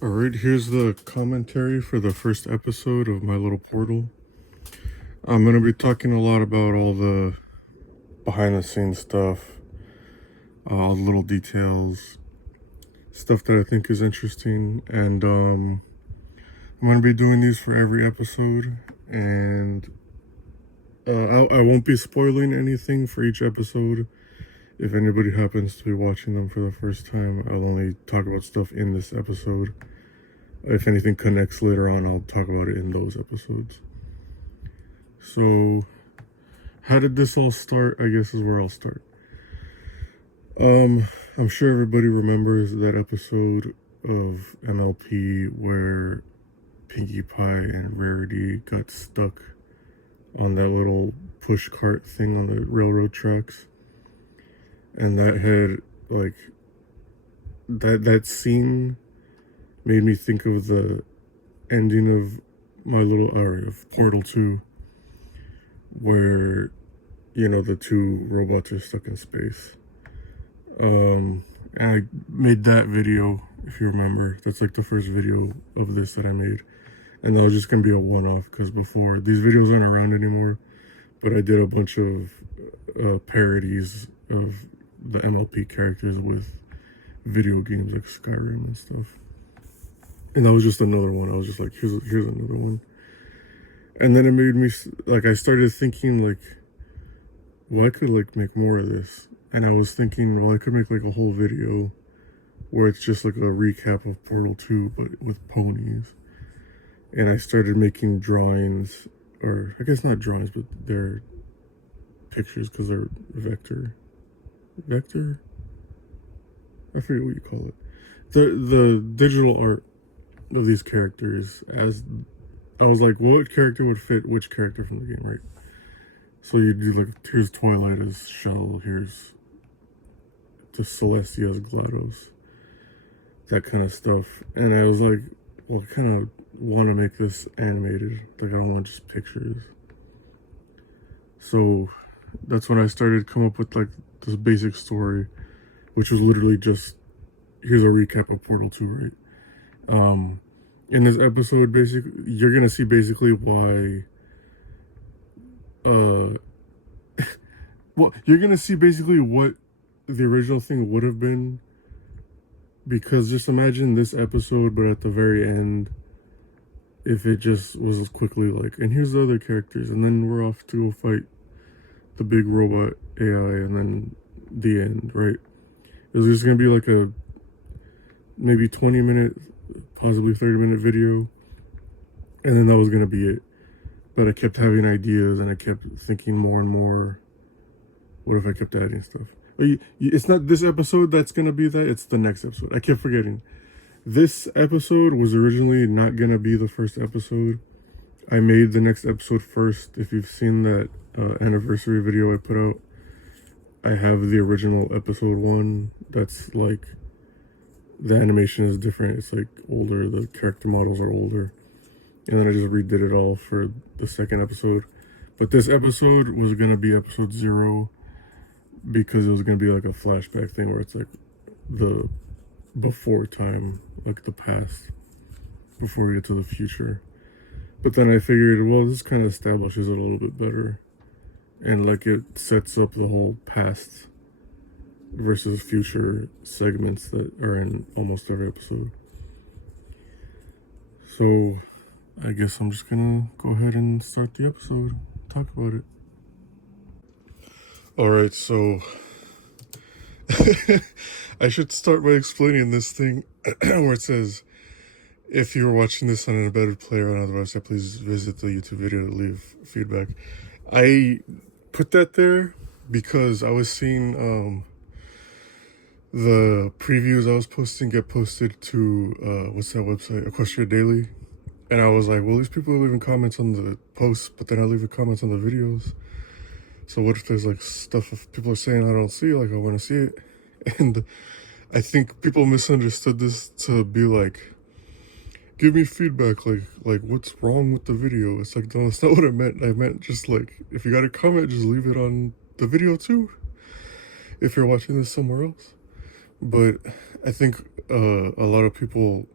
Alright, here's the commentary for the first episode of my little portal. I'm going to be talking a lot about all the behind the scenes stuff, all the little details, stuff that I think is interesting, and I'm going to be doing these for every episode, and I won't be spoiling anything for each episode. If anybody happens to be watching them for the first time, I'll only talk about stuff in this episode. If anything connects later on, I'll talk about it in those episodes. So, how did this all start? I guess is where I'll start. I'm sure everybody remembers that episode of MLP where Pinkie Pie and Rarity got stuck on that little push cart thing on the railroad tracks. And that had, like, that scene made me think of the ending of my little area of Portal 2, where, you know, the two robots are stuck in space. And I made that video, if you remember. That's like the first video of this that I made. And that was just going to be a one-off, because before, these videos aren't around anymore, but I did a bunch of parodies of the MLP characters with video games like Skyrim and stuff. And that was just another one. I was just like, here's another one. And then it made me, like, I started thinking, like, well, I could, like, make more of this. And I was thinking, well, I could make, like, a whole video where it's just, like, a recap of Portal 2, but with ponies. And I started making drawings, or I guess not drawings, but they're pictures because they're vector. Vector? I forget what you call it. The digital art of these characters, as I was like, well, what character would fit which character from the game, right? So you do, like, here's Twilight as Shell, here's the Celestia as GLaDOS, that kind of stuff. And I was like, well, I kind of want to make this animated. Like, I don't want just pictures. So that's when I started to come up with, like, this basic story, which was literally just, here's a recap of Portal 2, right? In this episode, basically, you're gonna see basically why, well, you're gonna see basically what the original thing would have been, because just imagine this episode, but at the very end, if it just was quickly like, and here's the other characters, and then we're off to go fight the big robot AI, and then the end, right? It was just gonna be like a maybe 20-minute, possibly 30-minute video, and then that was gonna be it. But I kept having ideas, and I kept thinking more and more, what if I kept adding stuff? It's not this episode that's gonna be that, it's the next episode. I kept forgetting. This episode was originally not gonna be the first episode. I made the next episode first. If you've seen that anniversary video I put out, I have the original episode 1. That's like, the animation is different. It's like older, the character models are older. And then I just redid it all for the second episode. But this episode was gonna be episode 0, because it was gonna be like a flashback thing where it's like the before time, like the past, before we get to the future. But then I figured, well, this kind of establishes it a little bit better, and like it sets up the whole past versus future segments that are in almost every episode. So I guess I'm just gonna go ahead and start the episode, talk about it. Alright, so I should start by explaining this thing where it says, if you're watching this on an embedded player on another website, please visit the YouTube video to leave feedback. I put that there because I was seeing the previews I was posting get posted to, what's that website, Equestria Daily. And I was like, well, these people are leaving comments on the posts, but they're not leaving comments on the videos. So what if there's like stuff if people are saying I don't see, like I want to see it? And I think people misunderstood this to be like, give me feedback, like what's wrong with the video? It's like, no, that's not what I meant. I meant just like, if you got a comment, just leave it on the video too, if you're watching this somewhere else. But I think a lot of people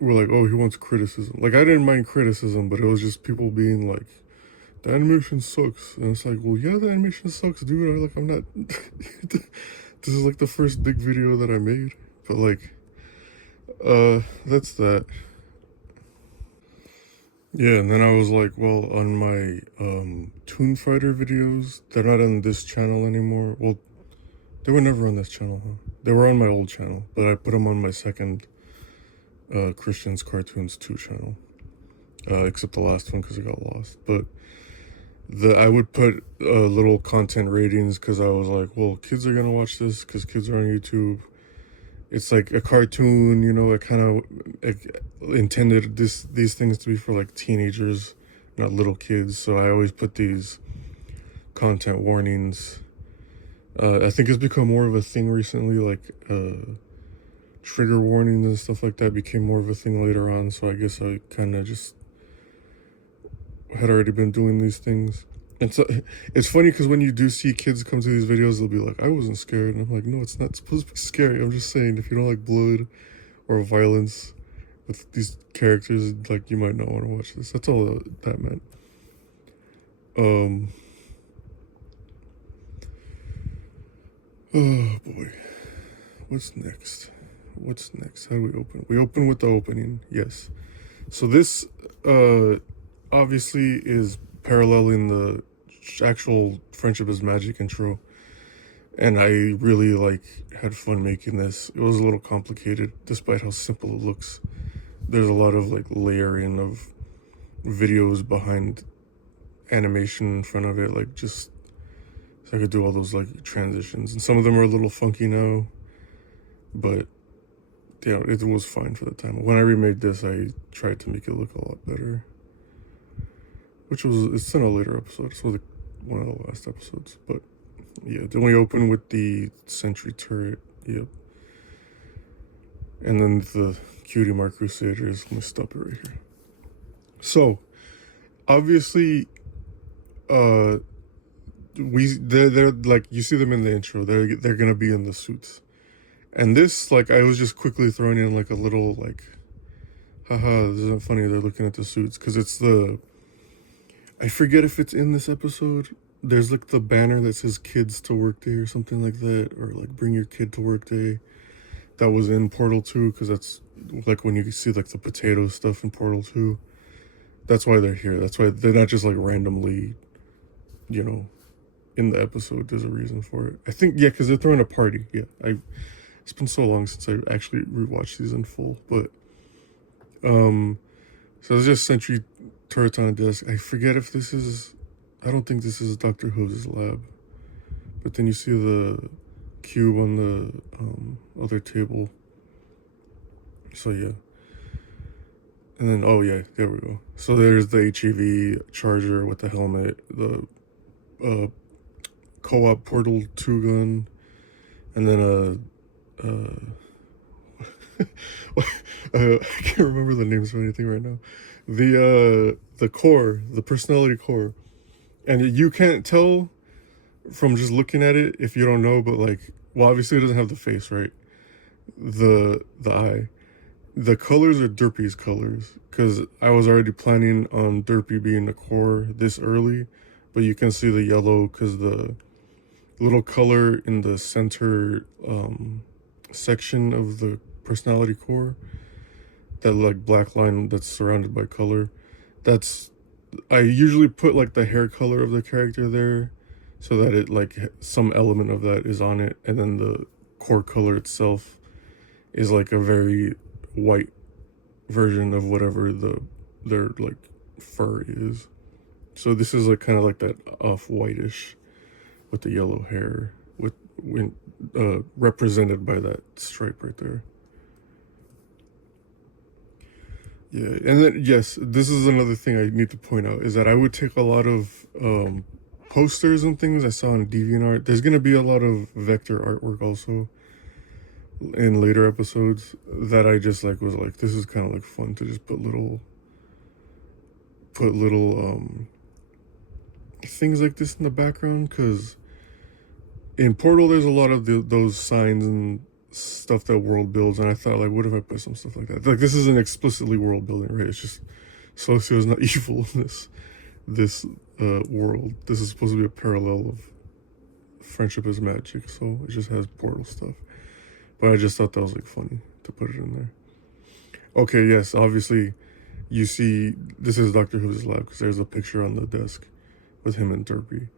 were like, oh, he wants criticism. Like, I didn't mind criticism, but it was just people being like, the animation sucks. And it's like, well, yeah, the animation sucks, dude. I'm not. This is like the first big video that I made. But like, that's that. Yeah, and then I was like, well, on my Toon Fighter videos, they're not on this channel anymore. Well, they were never on this channel, huh? They were on my old channel, but I put them on my second Christian's Cartoons 2 channel. Except the last one because it got lost. But I would put little content ratings because I was like, well, kids are gonna watch this because kids are on YouTube. It's like a cartoon, you know. I kind of intended these things to be for like teenagers, not little kids. So I always put these content warnings. I think it's become more of a thing recently, like trigger warnings and stuff like that became more of a thing later on. So I guess I kind of just had already been doing these things. And so it's funny because when you do see kids come to these videos, they'll be like, I wasn't scared. And I'm like, no, it's not supposed to be scary. I'm just saying, if you don't like blood or violence with these characters, like, you might not want to watch this. That's all that meant. Oh boy. What's next? How do we open? We open with the opening, yes. So this obviously is paralleling the actual Friendship is Magic intro, and I really had fun making this. It was a little complicated despite how simple it looks. There's a lot of layering of videos behind animation in front of it, just so I could do all those transitions, and some of them are a little funky now, but yeah, it was fine for the time. When I remade this, I tried to make it look a lot better, it's in a later episode, so one of the last episodes. But yeah, then we open with the sentry turret, yep, and then the Cutie Mark Crusaders. Let me stop it right here. So obviously, they're you see them in the intro. They're gonna be in the suits, and this I was just quickly throwing in a little haha, this isn't funny. They're looking at the suits because it's I forget if it's in this episode. There's the banner that says Kids to Work Day or something like that, or Bring Your Kid to Work Day. That was in Portal 2 because that's when you see the potato stuff in Portal 2. That's why they're here. That's why they're not just randomly, in the episode. There's a reason for it. I think, yeah, because they're throwing a party. Yeah, it's been so long since I actually rewatched these in full. But so it's just sentry turrets on a desk. I forget if this is, I don't think this is Dr. Who's lab. But then you see the cube on the other table. So yeah. And then, oh yeah, there we go. So there's the HEV charger with the helmet, the co-op Portal 2 gun, and then I can't remember the names of anything right now. The core, the personality core. And you can't tell from just looking at it if you don't know, but well, obviously it doesn't have the face, right? The eye. The colors are Derpy's colors, because I was already planning on Derpy being the core this early, but you can see the yellow because the little color in the center section of the personality core, that black line that's surrounded by color, I usually put the hair color of the character there so that it some element of that is on it, and then the core color itself is a very white version of whatever their fur is. So this is kind of that off-whitish with the yellow hair represented by that stripe right there. Yeah, and then yes, this is another thing I need to point out, is that I would take a lot of posters and things I saw on DeviantArt. There's gonna be a lot of vector artwork also in later episodes that I just was this is kind of fun to just put little things like this in the background, because in Portal there's a lot of those signs and stuff that world builds, and I thought, like, what if I put some stuff like that? Like, this isn't explicitly world building, right? It's just Celestia is not evil in this world. This is supposed to be a parallel of friendship is magic, so it just has portal stuff. But I just thought that was like funny to put it in there. Okay, yes, obviously you see this is Doctor Who's lab because there's a picture on the desk with him and Derpy.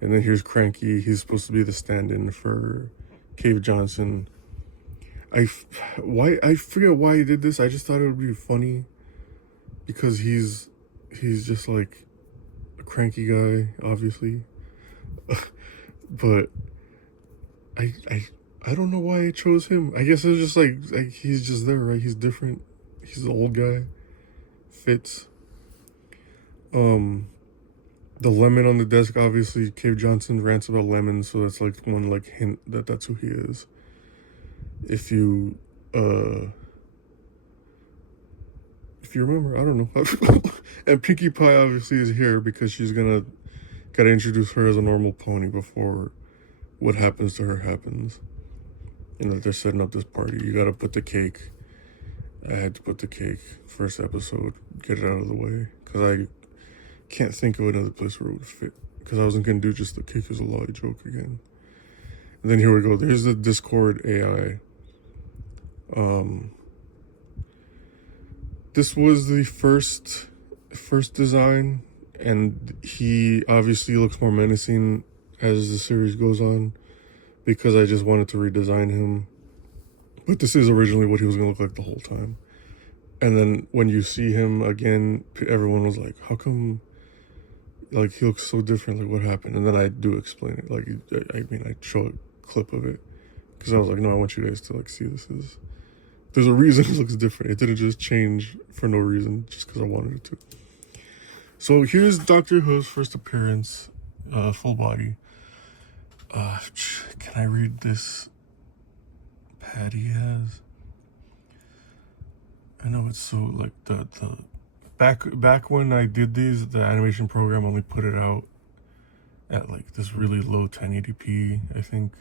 And then here's Cranky. He's supposed to be the stand-in for Cave Johnson. I forget why he did this. I just thought it would be funny because he's just like a cranky guy, obviously. But I don't know why I chose him. I guess it was just like he's just there, right? He's different. He's the old guy. Fits. The lemon on the desk, obviously, Cave Johnson rants about lemons, so that's like one like hint that that's who he is. If you remember, I don't know. And Pinkie Pie obviously is here because she's gotta introduce her as a normal pony before what happens to her happens. You know, they're setting up this party. You gotta put the cake. I had to put the cake first episode, get it out of the way, because I can't think of another place where it would fit, because I wasn't going to do just the cake as a lolly joke again. And then here we go. There's the Discord AI. This was the first design, and he obviously looks more menacing as the series goes on, because I just wanted to redesign him. But this is originally what he was going to look like the whole time. And then when you see him again, everyone was like, how come, like, he looks so different? Like, what happened? And then I do explain it. Like, I show a clip of it. Because I was like, no, I want you guys to, like, see this is... There's a reason it looks different. It didn't just change for no reason, just because I wanted it to. So here's Doctor Who's first appearance, full body. Can I read this pad he has? I know it's so, like, the back when I did these, the animation program only put it out at like this really low 1080p, I think.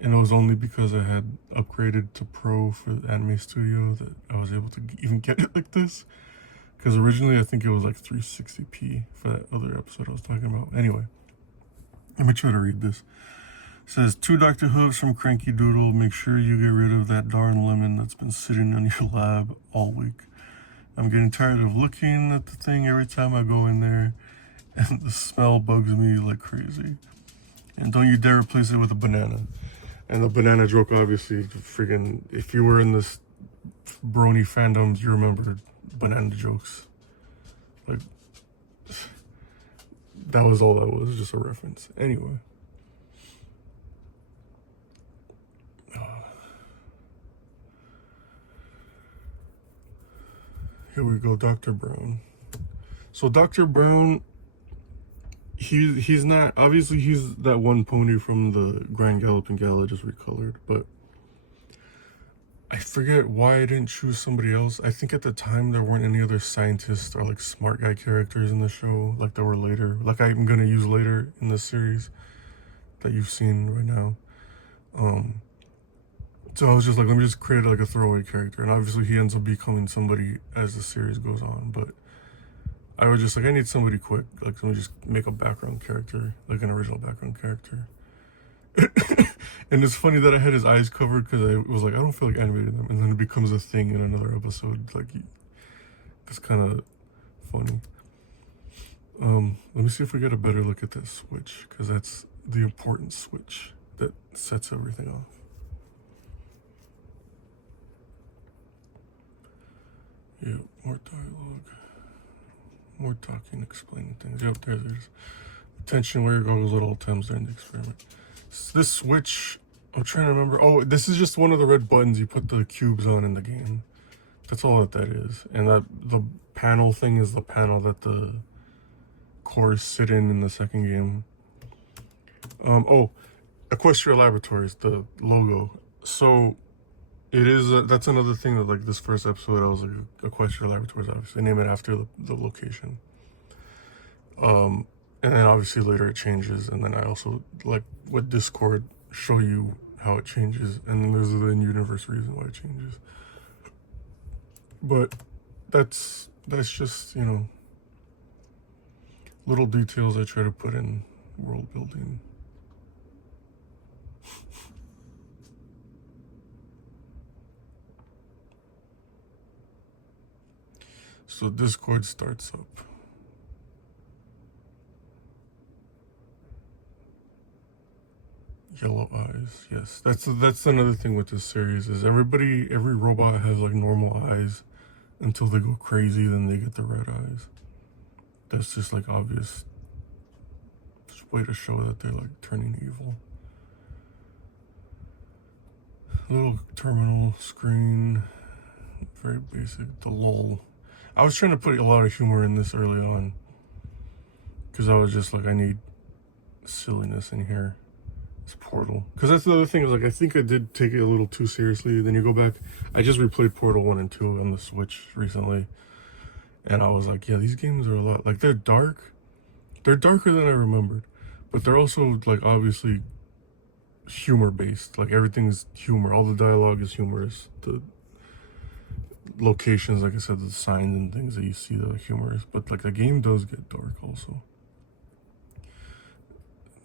And it was only because I had upgraded to Pro for the Anime Studio that I was able to even get it like this. Because originally I think it was like 360p for that other episode I was talking about. Anyway, let me try to read this. It says, to Dr. Hooves from Cranky Doodle, make sure you get rid of that darn lemon that's been sitting in your lab all week. I'm getting tired of looking at the thing every time I go in there, and the smell bugs me like crazy. And don't you dare replace it with a banana. And the banana joke, obviously, freaking, if you were in this brony fandoms, you remember banana jokes. Like, that was all that was, just a reference. Anyway. Here we go, Dr. Brown. So Dr. Brown, he's not, obviously he's that one pony from the Grand Galloping Gala just recolored, but I forget why I didn't choose somebody else. I think at the time there weren't any other scientists or like smart guy characters in the show, like there were later, like I'm gonna use later in the series that you've seen right now. So I was just like, let me just create like a throwaway character. And obviously he ends up becoming somebody as the series goes on. But I was just like, I need somebody quick. Like, let me just make a background character, like an original background character. And it's funny that I had his eyes covered because I was like, I don't feel like animating them. And then it becomes a thing in another episode. Like, it's kind of funny. Let me see if we get a better look at this switch, because that's the important switch that sets everything off. Yeah, more dialogue, more talking, explaining things. Yep, there it is. Attention, wear your goggles at all times during the experiment. This switch, I'm trying to remember. Oh, this is just one of the red buttons you put the cubes on in the game. That's all that is. And that the panel thing is the panel that the cores sit in the second game. Oh, Equestria Laboratories, the logo. So it is, that's another thing that, like, this first episode, I was like, Equestria Laboratories, obviously. They name it after the location. And then obviously later it changes. And then I also, like, with Discord, show you how it changes, and then there's the in-universe reason why it changes. But that's just, you know, little details I try to put in world building. So Discord starts up. Yellow eyes, yes. That's another thing with this series is every robot has like normal eyes until they go crazy, then they get the red eyes. That's just like obvious way to show that they're like turning evil. Little terminal screen, very basic. The lull. I was trying to put a lot of humor in this early on because I was just like, I need silliness in here. It's Portal. Because that's the other thing, is like I think I did take it a little too seriously. Then you go back, I just replayed Portal 1 and 2 on the Switch recently. And I was like, yeah, these games are a lot, like they're dark. They're darker than I remembered. But they're also like obviously humor based. Like everything's humor. All the dialogue is humorous. The locations, like I said, the signs and things that you see that are humorous. But like the game does get dark also.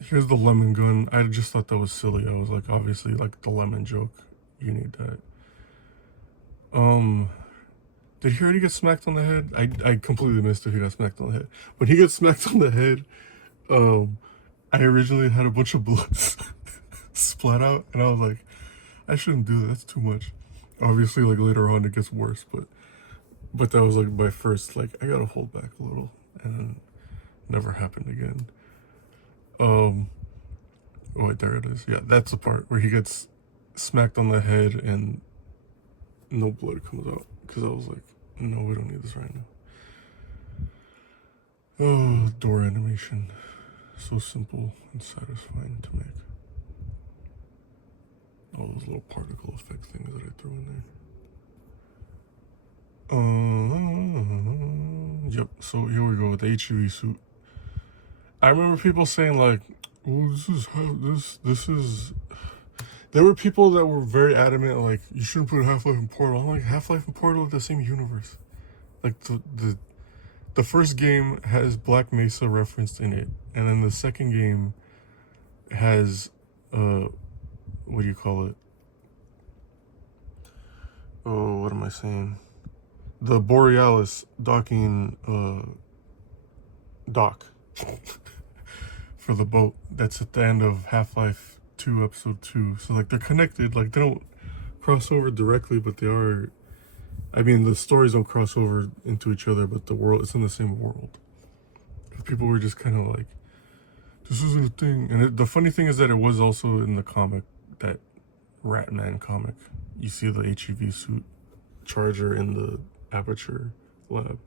Here's the lemon gun. I just thought that was silly. I was like, obviously, like the lemon joke. You need that. Did he already get smacked on the head? I completely missed if he got smacked on the head. When he gets smacked on the head, I originally had a bunch of blood splat out, and I was like, I shouldn't do that. That's too much. Obviously, like later on, it gets worse, but that was like my first, like, I gotta hold back a little, and then never happened again. Oh wait, there it is. Yeah, that's the part where he gets smacked on the head and no blood comes out. Because I was like, no, we don't need this right now. Oh, door animation. So simple and satisfying to make. All those little particle effect things that I threw in there. Yep, so here we go with the HEV suit. I remember people saying like, oh, this is... There were people that were very adamant, like, you shouldn't put Half-Life and Portal. I'm like, Half-Life and Portal are the same universe. Like, the first game has Black Mesa referenced in it, and then the second game has, what do you call it? Oh, what am I saying? The Borealis docking, dock for the boat. That's at the end of Half-Life 2 episode 2. So like they're connected, like they don't cross over directly, but they are. I mean, the stories don't cross over into each other, but the world, it's in the same world. People were just kind of like, this isn't a thing. And the funny thing is that it was also in the comic, that Ratman comic. You see the HEV suit charger in the Aperture lab.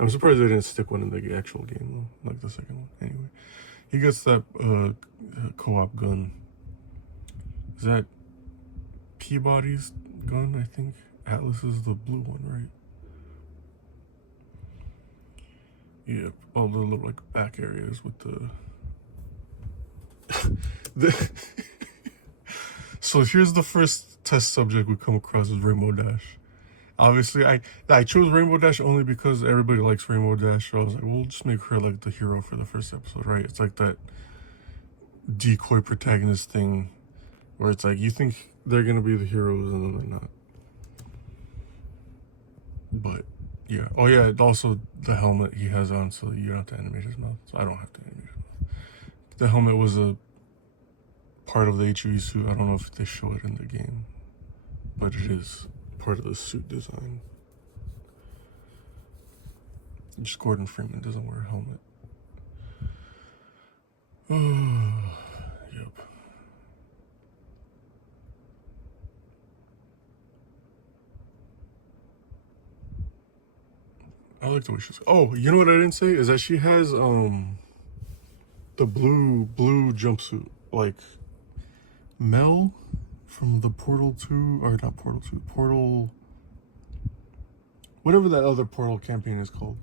I'm surprised they didn't stick one in the actual game though, like the second one. Anyway, he gets that co-op gun. Is that Peabody's gun, I think? Atlas is the blue one, right? Yep, all the little like back areas with the... So here's the first test subject we come across is Rainbow Dash. Obviously, I chose Rainbow Dash only because everybody likes Rainbow Dash, so I was like, we'll just make her like the hero for the first episode, right? It's like that decoy protagonist thing where it's like you think they're gonna be the heroes and then they're not. But yeah, oh yeah, also the helmet he has on, so you don't have to animate his mouth. So I don't have to animate his mouth. The helmet was a part of the HEV suit. I don't know if they show it in the game, but it is part of the suit design. Just Gordon Freeman doesn't wear a helmet. Yep. I like the way she's... Oh, you know what I didn't say? Is that she has the blue jumpsuit. Like Mel from the Portal 2, or not Portal 2, Portal... Whatever that other Portal campaign is called.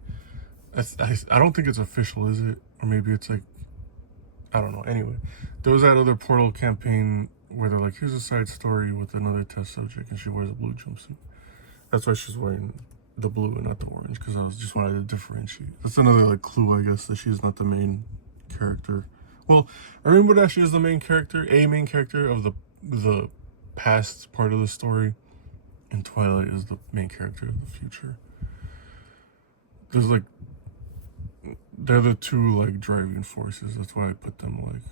I don't think it's official, is it? Or maybe it's like... I don't know. Anyway, there was that other Portal campaign where they're like, here's a side story with another test subject, and she wears a blue jumpsuit. That's why she's wearing the blue and not the orange, because I was just wanted to differentiate. That's another like clue, I guess, that she's not the main character. Well, Rainbow Dash is the main character, a main character of the past part of the story, and Twilight is the main character of the future. There's like, they're the two like driving forces. That's why I put them like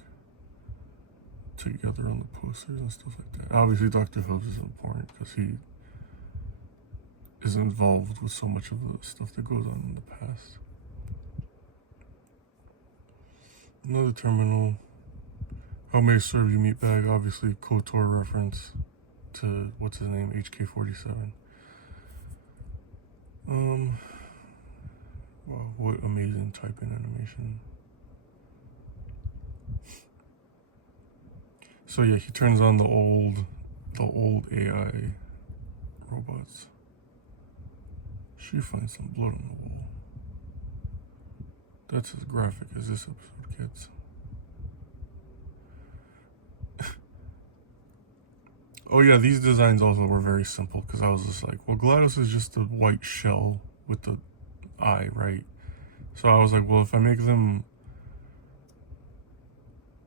together on the posters and stuff like that. Obviously, Dr. Hobbs is important because he is involved with so much of the stuff that goes on in the past. Another terminal. How may I serve you, meatbag? Obviously, KOTOR reference to what's his name, HK-47. Wow, what amazing typing animation. So yeah, he turns on the old AI robots. She finds some blood on the wall. That's as graphic as this episode gets. Oh yeah, these designs also were very simple because I was just like, well, GLaDOS is just a white shell with the eye, right? So I was like, well, if I make them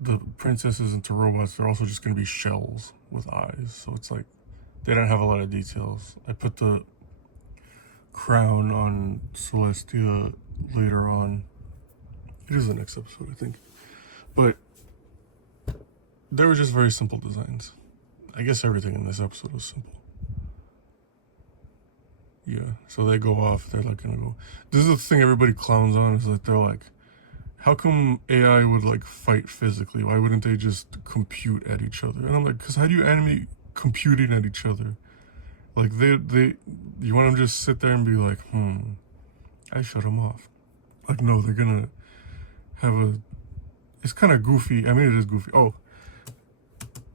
the princesses into robots, they're also just going to be shells with eyes. So it's like, they don't have a lot of details. I put the crown on Celestia later on. It is the next episode, I think. But they were just very simple designs. I guess everything in this episode was simple. Yeah, so they go off, they're like gonna go. This is the thing everybody clowns on, is that they're like, how come AI would like fight physically? Why wouldn't they just compute at each other? And I'm like, because how do you animate computing at each other? Like you want them to just sit there and be like, I shut them off. Like, no, they're gonna have a, it's kind of goofy. I mean, it is goofy. Oh,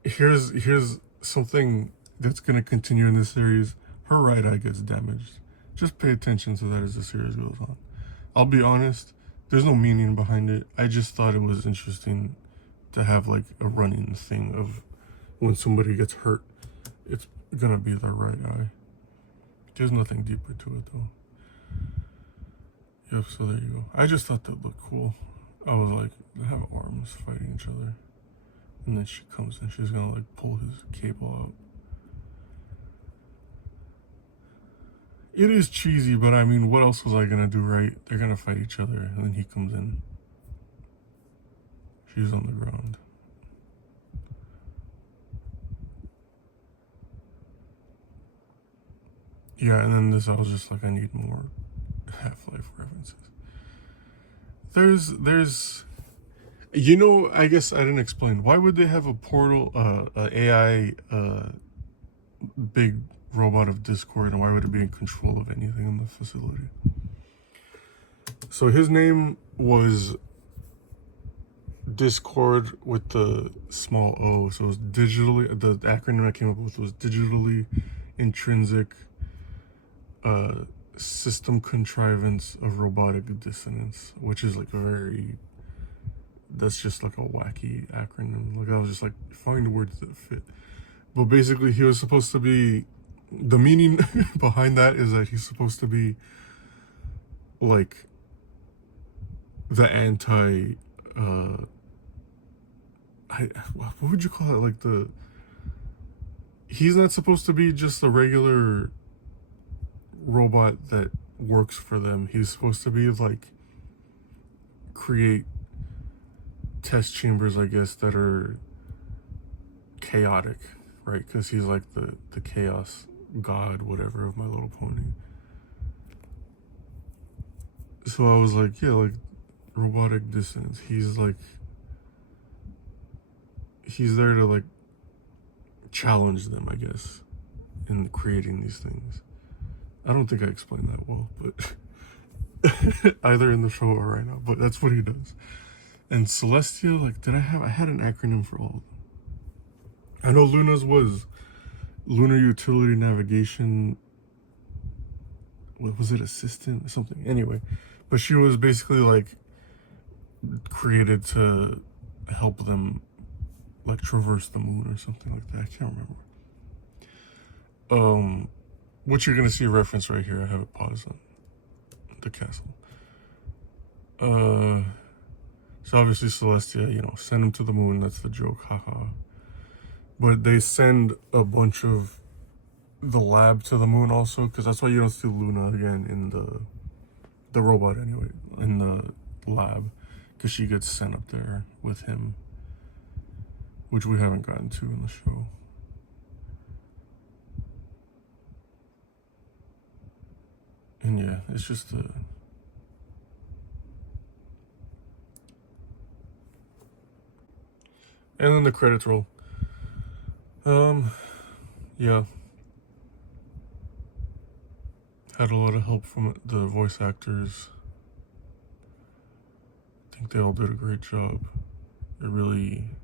here's something that's gonna continue in this series. Her right eye gets damaged. Just pay attention to that as the series goes on. I'll be honest, there's no meaning behind it. I just thought it was interesting to have like a running thing of when somebody gets hurt, it's gonna be their right eye. There's nothing deeper to it though. Yep, so there you go. I just thought that looked cool. I was like, they have arms fighting each other. And then she comes in, she's gonna like pull his cable out. It is cheesy, but I mean, what else was I gonna do, right? They're gonna fight each other, and then he comes in. She's on the ground. Yeah, and then this, I was just like, I need more Half-Life references. There's, you know, I guess I didn't explain. Why would they have a portal, AI, big robot of Discord, and why would it be in control of anything in the facility? So his name was Discord with the small o. So it was digitally, the acronym I came up with was digitally intrinsic system contrivance of robotic dissonance, which is like a very, that's just like a wacky acronym. Like, I was just like, find words that fit. But basically, he was supposed to be, the meaning behind that is that he's supposed to be like the anti, what would you call it? Like he's not supposed to be just a regular robot that works for them. He's supposed to be like, create test chambers, I guess, that are chaotic, right? Because he's like the chaos god, whatever, of My Little Pony. So I was like, yeah, like robotic dissonance. He's like, he's there to like challenge them, I guess, in creating these things. I don't think I explained that well, but either in the show or right now, but that's what he does. And Celestia, like, I had an acronym for all of them. I know Luna's was Lunar Utility Navigation, what was it, assistant or something? Anyway, but she was basically like created to help them like traverse the moon or something like that. I can't remember. Which you're gonna see a reference right here. I have it paused on the castle. So obviously Celestia, you know, send him to the moon. That's the joke, haha. But they send a bunch of the lab to the moon also, because that's why you don't see Luna again in the robot anyway, in the lab, because she gets sent up there with him, which we haven't gotten to in the show. And yeah, it's just a... And then the credits roll. Yeah. Had a lot of help from the voice actors. I think they all did a great job. It really...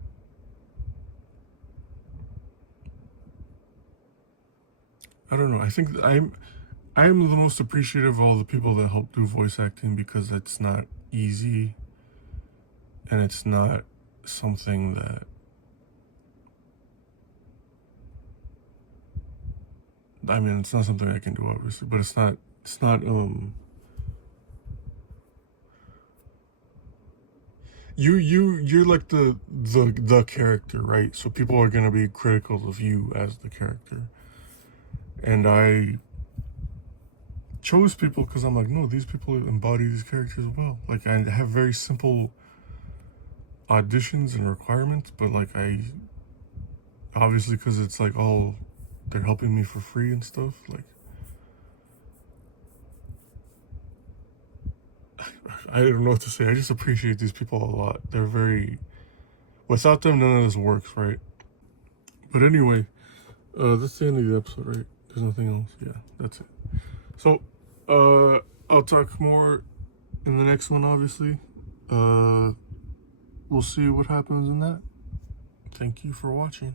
I don't know. I think I am the most appreciative of all the people that help do voice acting, because it's not easy, and it's not something that it's not something I can do, obviously, but it's not you're like the character, right? So people are gonna be critical of you as the character. And I chose people because I'm like, no, these people embody these characters well. Like, I have very simple auditions and requirements, but like, I obviously, because it's like all, they're helping me for free and stuff, like, I don't know what to say. I just appreciate these people a lot. They're very, without them, none of this works, right? But anyway, that's the end of the episode, right? There's nothing else. Yeah, that's it. So, I'll talk more in the next one, obviously. We'll see what happens in that. Thank you for watching.